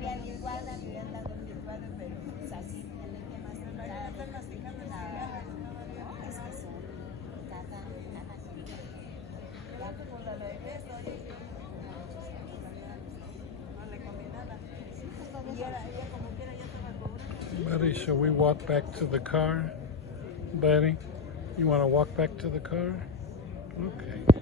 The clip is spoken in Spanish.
había licuado, había dado un licuado, pero pues así tiene que masticar. No, es que son cada ya como lo de esto, no le comí nada. Y ella como quiera ya estaba cobrando. Betty, shall we walk back to the car? Betty, you want to walk back to the car? Okay.